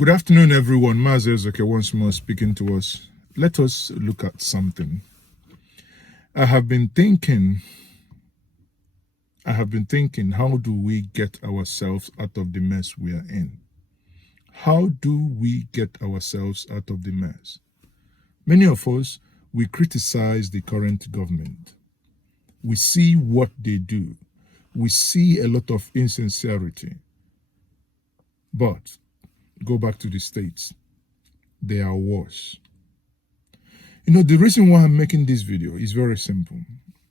Good afternoon, everyone. Mazezoke once more speaking to us. Let us look at something. I have been thinking, how do we get ourselves out of the mess we are in? How do we get ourselves out of the mess? Many of us, we criticize the current government. We see what they do. We see a lot of insincerity. But go back to the States. They are worse. You know, the reason why I'm making this video is very simple.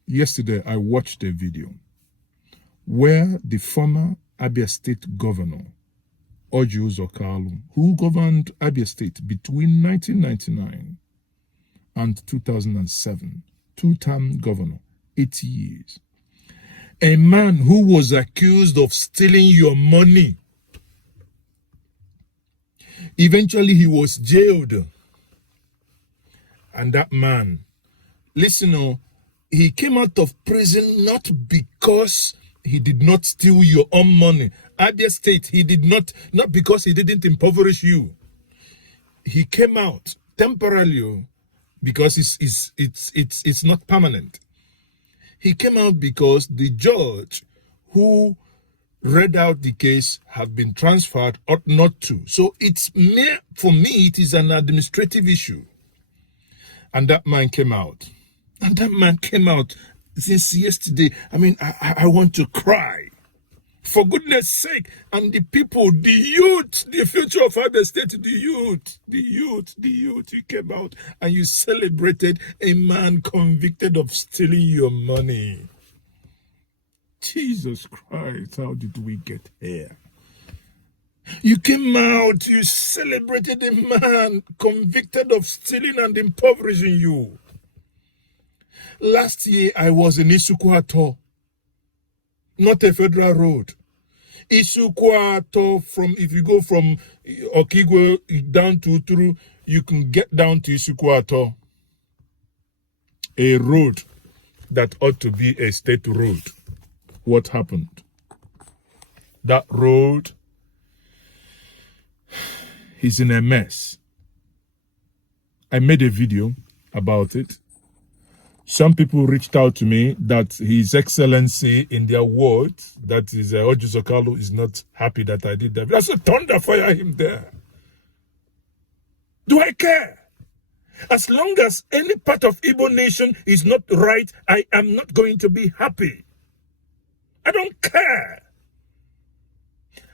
Yesterday, I watched a video where the former Abia State governor, Orji Uzor Kalu, who governed Abia State between 1999 and 2007, two-term governor, 80 years, a man who was accused of stealing your money. Eventually, he was jailed. And that man, listen, he came out of prison not because he did not steal your own money. Abia State, he did not because he didn't impoverish you. He came out temporarily because it's not permanent. He came out because the judge who read out the case have been transferred ought not to. So it's mere, for me, it is an administrative issue. And that man came out. And that man came out since yesterday. I mean, I want to cry. For goodness sake. And the people, the youth, the future of Abia State, the youth, you came out and you celebrated a man convicted of stealing your money. Jesus Christ, how did we get here? You came out, you celebrated a man convicted of stealing and impoverishing you. Last year, I was in Isukwato, not a federal road. Isukwato, if you go from Okigwe down to Uturu, you can get down to Isukwato. A road that ought to be a state road. What happened? That road is in a mess. I made a video about it. Some people reached out to me that His Excellency, in their words, that is Orji Uzor Kalu, is not happy that I did that. I said, thunder, fire him there. Do I care? As long as any part of Igbo nation is not right, I am not going to be happy. I don't care.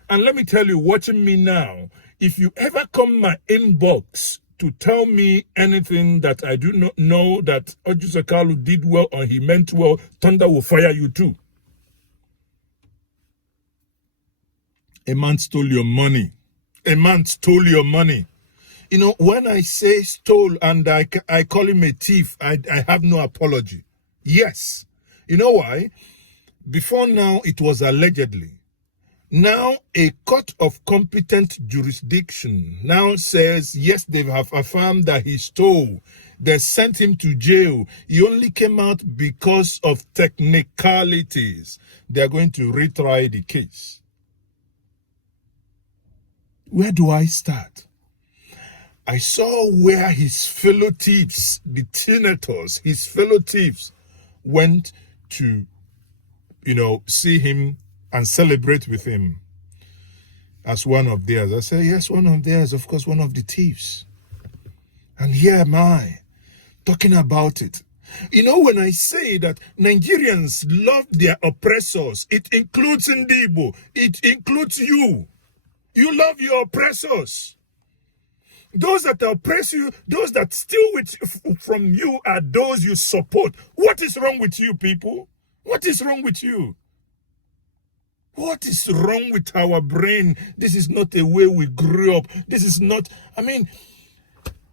And let me tell you, watching me now, if you ever come my inbox to tell me anything that I do not know that Orji Uzor Kalu did well or he meant well, thunder will fire you too. A man stole your money. A man stole your money. You know, when I say stole and I call him a thief, I have no apology. Yes. You know why? Before now, it was allegedly. Now, a court of competent jurisdiction now says, yes, they have affirmed that he stole. They sent him to jail. He only came out because of technicalities. They are going to retry the case. Where do I start? I saw where his fellow thieves, the senators, his fellow thieves, went to see him and celebrate with him as one of theirs. I said, yes, one of theirs, of course, one of the thieves. And here am I, talking about it. You know, when I say that Nigerians love their oppressors, it includes Ndibo, it includes you. You love your oppressors. Those that oppress you, those that steal from you are those you support. What is wrong with you, people? What is wrong with you? What is wrong with our brain? This is not the way we grew up. This is not,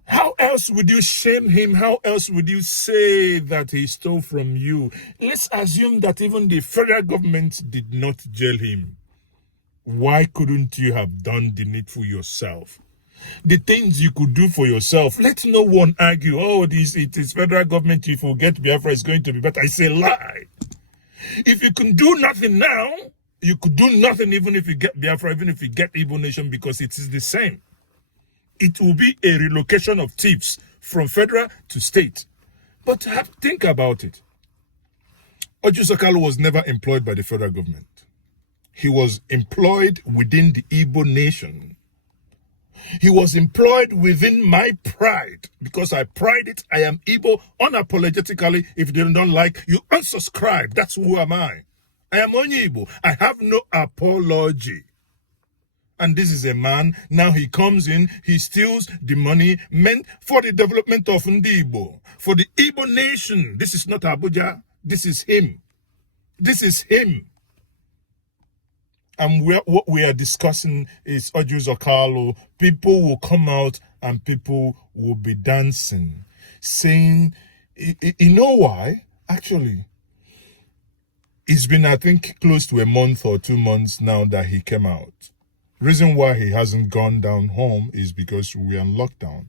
how else would you shame him? How else would you say that he stole from you? Let's assume that even the federal government did not jail him. Why couldn't you have done the needful yourself? The things you could do for yourself. Let no one argue, it is federal government, you forget Biafra is going to be better. I say lie. If you can do nothing now, you could do nothing even if you get Biafra, even if you get Igbo nation, because it is the same. it will be a relocation of thieves from federal to state. But think about it. Orji Uzor Kalu was never employed by the federal government. He was employed within the Igbo nation. He was employed within my pride, because I pride it. I am Igbo unapologetically. If you don't like, you unsubscribe. That's who am I. I am only Igbo. I have no apology. And this is a man, now he comes in, he steals the money meant for the development of Igbo, for the Igbo nation. This is not Abuja. This is him. This is him. And what we are discussing is Orji Uzor Kalu. People will come out and people will be dancing, saying, you know why? Actually, it's been, I think, close to a month or 2 months now that he came out. Reason why he hasn't gone down home is because we are in lockdown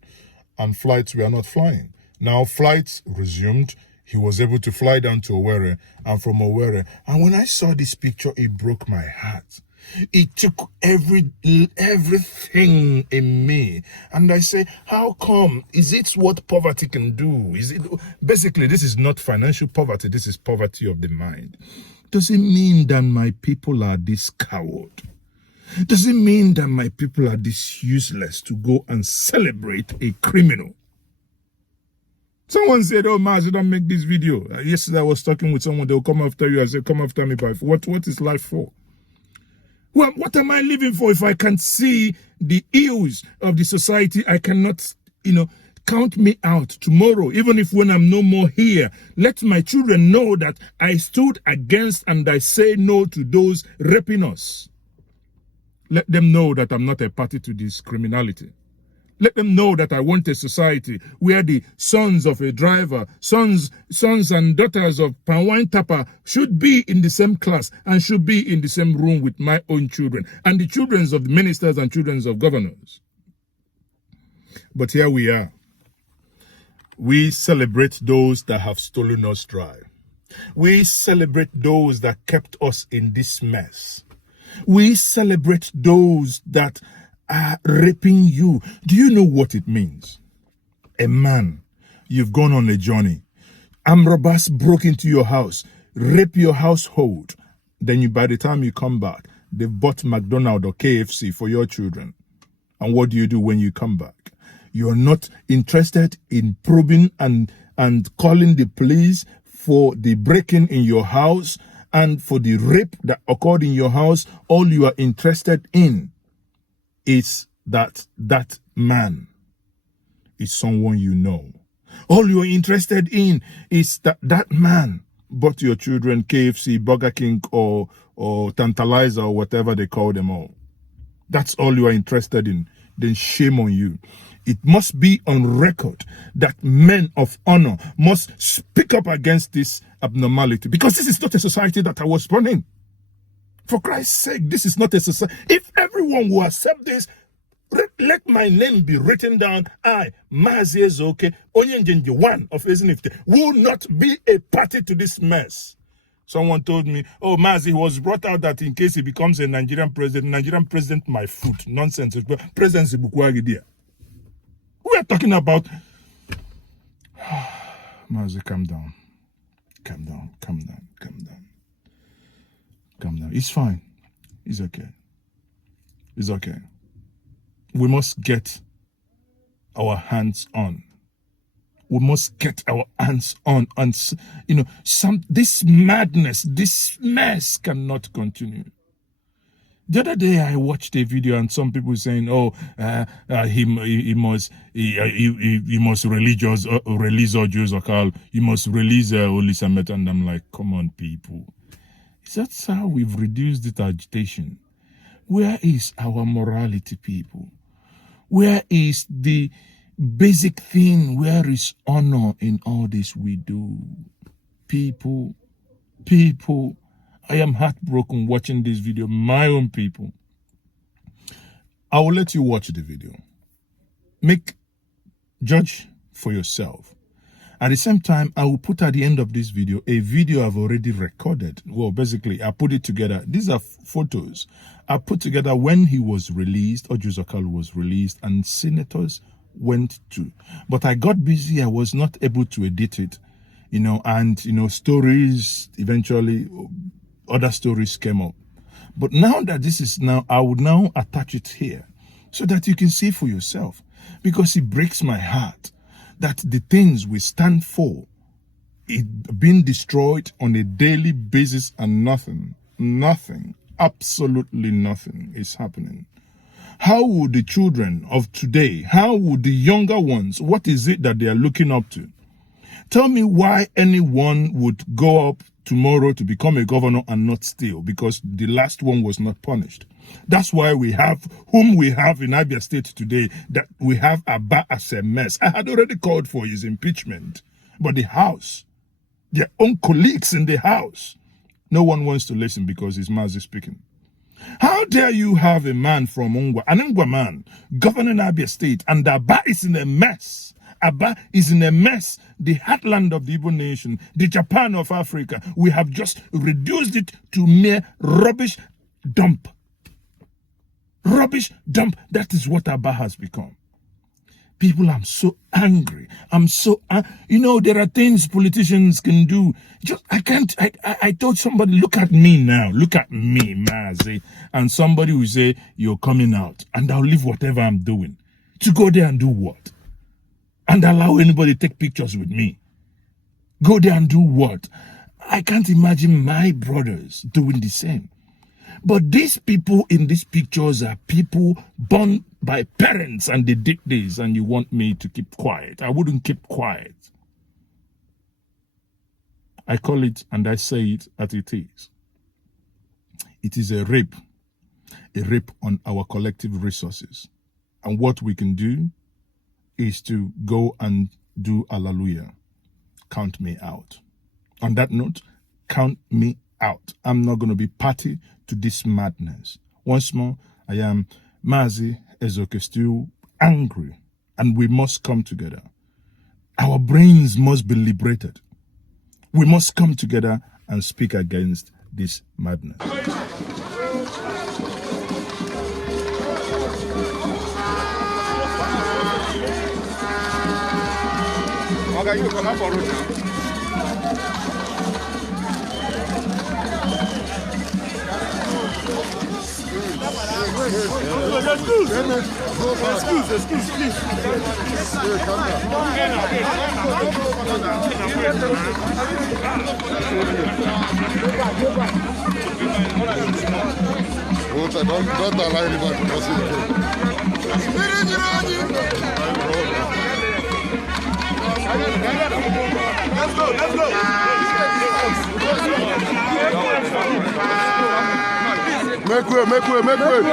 and flights we are not flying. Now flights resumed. He was able to fly down to Owerri and from Owerri. And when I saw this picture, it broke my heart. It took everything in me. And I say, how come? Is it what poverty can do? Is it basically, this is not financial poverty, this is poverty of the mind. Does it mean that my people are this coward? Does it mean that my people are this useless to go and celebrate a criminal? Someone said, oh, Maz, don't make this video. Yesterday I was talking with someone, they'll come after you. I said, come after me. But what is life for? Well, what am I living for if I can't see the ills of the society? I cannot, count me out tomorrow, even if when I'm no more here. Let my children know that I stood against and I say no to those raping us. Let them know that I'm not a party to this criminality. Let them know that I want a society where the sons of a driver, sons and daughters of Panwine Tapa should be in the same class and should be in the same room with my own children and the children of the ministers and children of governors. But here we are. We celebrate those that have stolen us dry. We celebrate those that kept us in this mess. We celebrate those that are raping you. Do you know what it means? A man, you've gone on a journey. Armed robbers broke into your house, rape your household. Then by the time you come back, they've bought McDonald's or KFC for your children. And what do you do when you come back? You're not interested in probing and calling the police for the breaking in your house and for the rape that occurred in your house. All you are interested in is that man is someone you know. All you're interested in is that man bought your children KFC, Burger King, or Tantalizer, or whatever they call them all. That's all you are interested in. Then shame on you. It must be on record that men of honor must speak up against this abnormality, because this is not a society that I was born in. For Christ's sake, this is not a society. If everyone will accept this, let my name be written down. I, Mazi Ezoke, Njenje 1 of Ezinifte, will not be a party to this mess. Someone told me, oh, Mazi was brought out that in case he becomes a Nigerian president, my foot. Nonsense. Presidency Bukwagidia. We are talking about... Mazi, calm down. Calm down. It's fine. It's okay. It's okay. We must get our hands on. We must get our hands on. And, this madness, this mess cannot continue. The other day I watched a video and some people saying, "Oh, he must release Orji Uzor Kalu. He must release Olisamet." And I'm like, come on, people. That's how we've reduced it agitation. Where is our morality, people? Where is the basic thing? Where is honor in all this we do? People, I am heartbroken watching this video. My own people. I will let you watch the video. Judge for yourself. At the same time, I will put at the end of this video a video I've already recorded. Well, basically, I put it together. These are photos I put together when he was released, Orji Uzor Kalu was released, and senators went to. But I got busy. I was not able to edit it, and, stories, eventually, other stories came up. But now that this is now, I would now attach it here so that you can see for yourself, because it breaks my heart that the things we stand for it being destroyed on a daily basis, and nothing, absolutely nothing is happening. How would the children of today, how would the younger ones, what is it that they are looking up to? Tell me why anyone would go up tomorrow to become a governor and not steal, because the last one was not punished. That's why we have whom we have in Abia State today, that we have Abia as a mess. I had already called for his impeachment, but the House, their own colleagues in the House, no one wants to listen because it's Mazi speaking. How dare you have a man from Ungwa, an Ungwa man, governing Abia State, and Abia is in a mess. Abia is in a mess. The heartland of the Igbo nation, the Japan of Africa, we have just reduced it to mere rubbish dump. Rubbish dump. That is what Abia has become. People, I'm so angry. I'm so, there are things politicians can do. I told somebody, look at me now. Look at me, Mazi. And somebody will say, you're coming out. And I'll leave whatever I'm doing. To go there and do what? And allow anybody to take pictures with me. Go there and do what? I can't imagine my brothers doing the same. But these people in these pictures are people born by parents, and they did this, and you want me to keep quiet. I wouldn't keep quiet. I call it, and I say it as it is. It is a rape on our collective resources. And what we can do is to go and do hallelujah. Count me out. On that note, count me out. I'm not going to be party to this madness. Once more, I am Mazi Ezoke, still angry, and we must come together. Our brains must be liberated. We must come together and speak against this madness. Okay, you come up for it now. Excuse, please. Don't allow anybody to proceed. Let's go. Make way. No.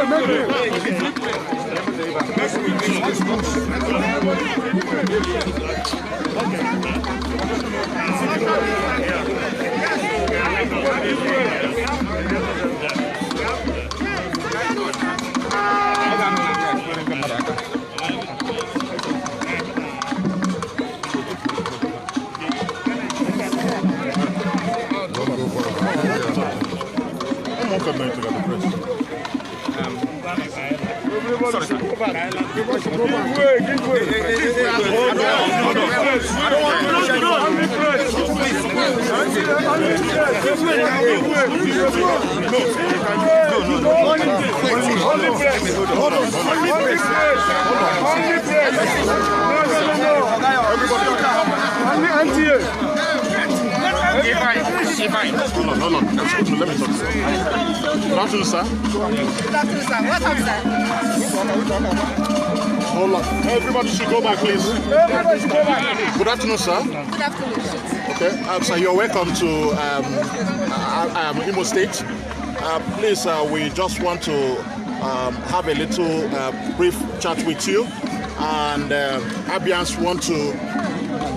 Let me talk, sir. Good afternoon, sir. What up, sir? Hold on. Everybody should go back, please. Everybody should go back. Good afternoon, sir. Good afternoon. Okay, sir, you're welcome to Imo State. Please, we just want to have a little brief chat with you, and Abians want to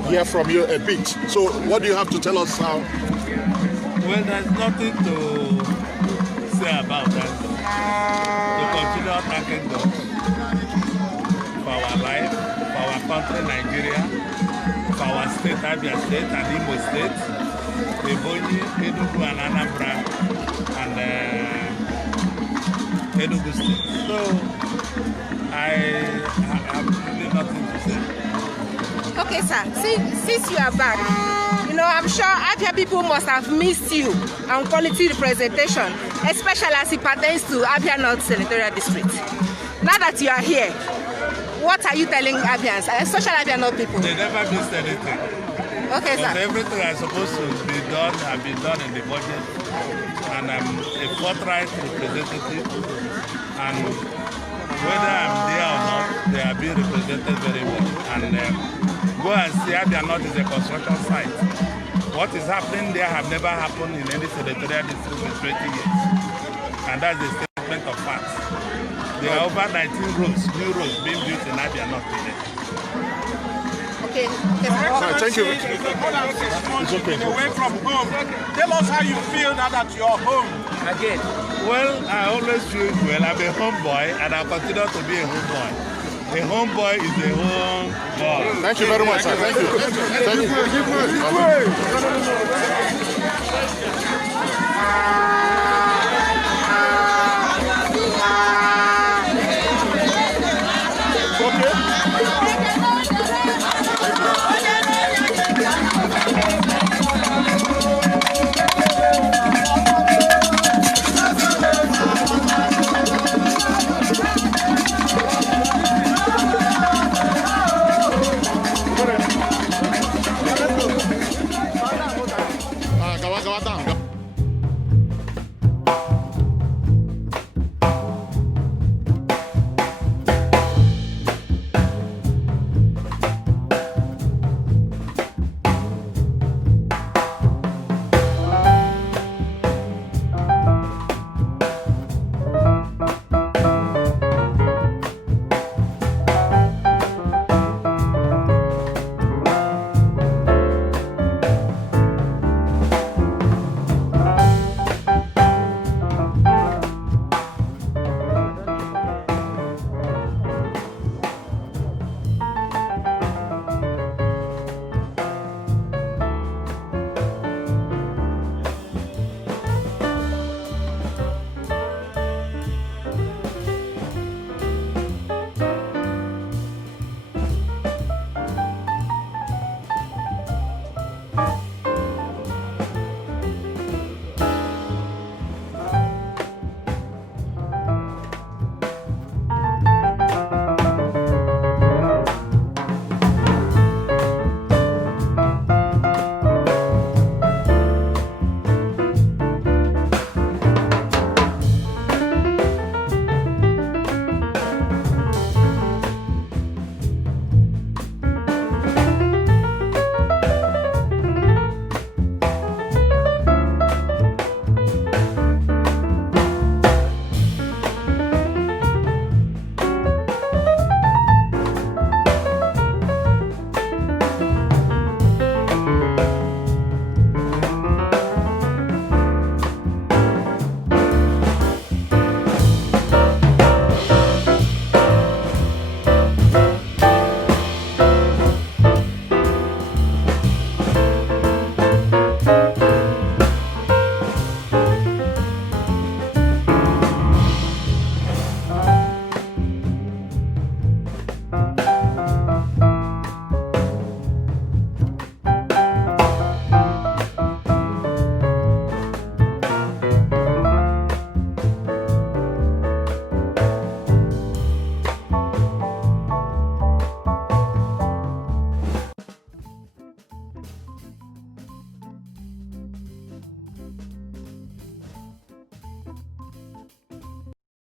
hear from you a bit. So, what do you have to tell us now? Well, there's nothing to say about that. To continue thanking God for our life, for our country, Nigeria, of our state, Abia State and Imo State, Ebonyi, Enugu and Anambra, and Enugu State. So I have really nothing to say. Okay, sir. Since you are back, you know, I'm sure Abia people must have missed you on quality representation, especially as it pertains to Abia North Senatorial District. Now that you are here, what are you telling Abians, especially Abia North people? They never missed anything. Okay, Because sir. everything that's supposed to be done have been done in the budget, and I'm a forthright representative, and whether I'm there or not, they are being represented very well. And go and see Abia North is a construction site. What is happening there have never happened in any senatorial district in 20 years, and that's a statement of facts. There are over 19 roads, new roads being built in Abia North today. Okay. Thank you. It's okay. Away from home. Tell us how you feel now that you're home again. Well, I always feel well. I'm a homeboy, and I'll continue to be a homeboy. A homeboy is a homeboy. Thank you very much, sir. Thank you. Gawa down.